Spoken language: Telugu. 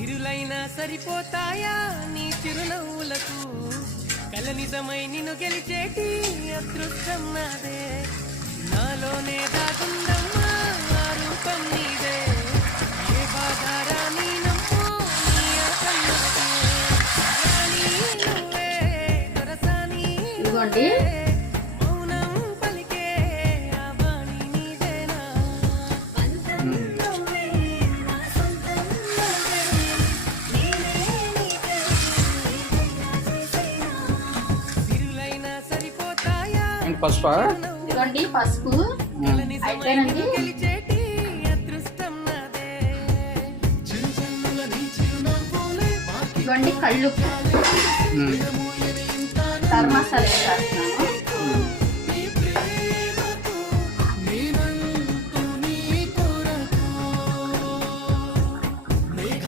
సిరులైనా సరిపోతాయా నీ చిరునవ్వులకు? కల నిజమై నిన్ను గెలిచేటి అదృష్టం నాదే. నాలోనే దాగుందమ్మా రూపం నీదే. ఏ బాధారా నీ నమ్మో నీ ఆశం నువ్వే, దొరసాని ఇంక పసుపా? ఇదిగోండి పసుపు. అయిపోయినండి ఇదిగోండి కళ్ళు. గరం మసాలా వేసేస్తున్నాను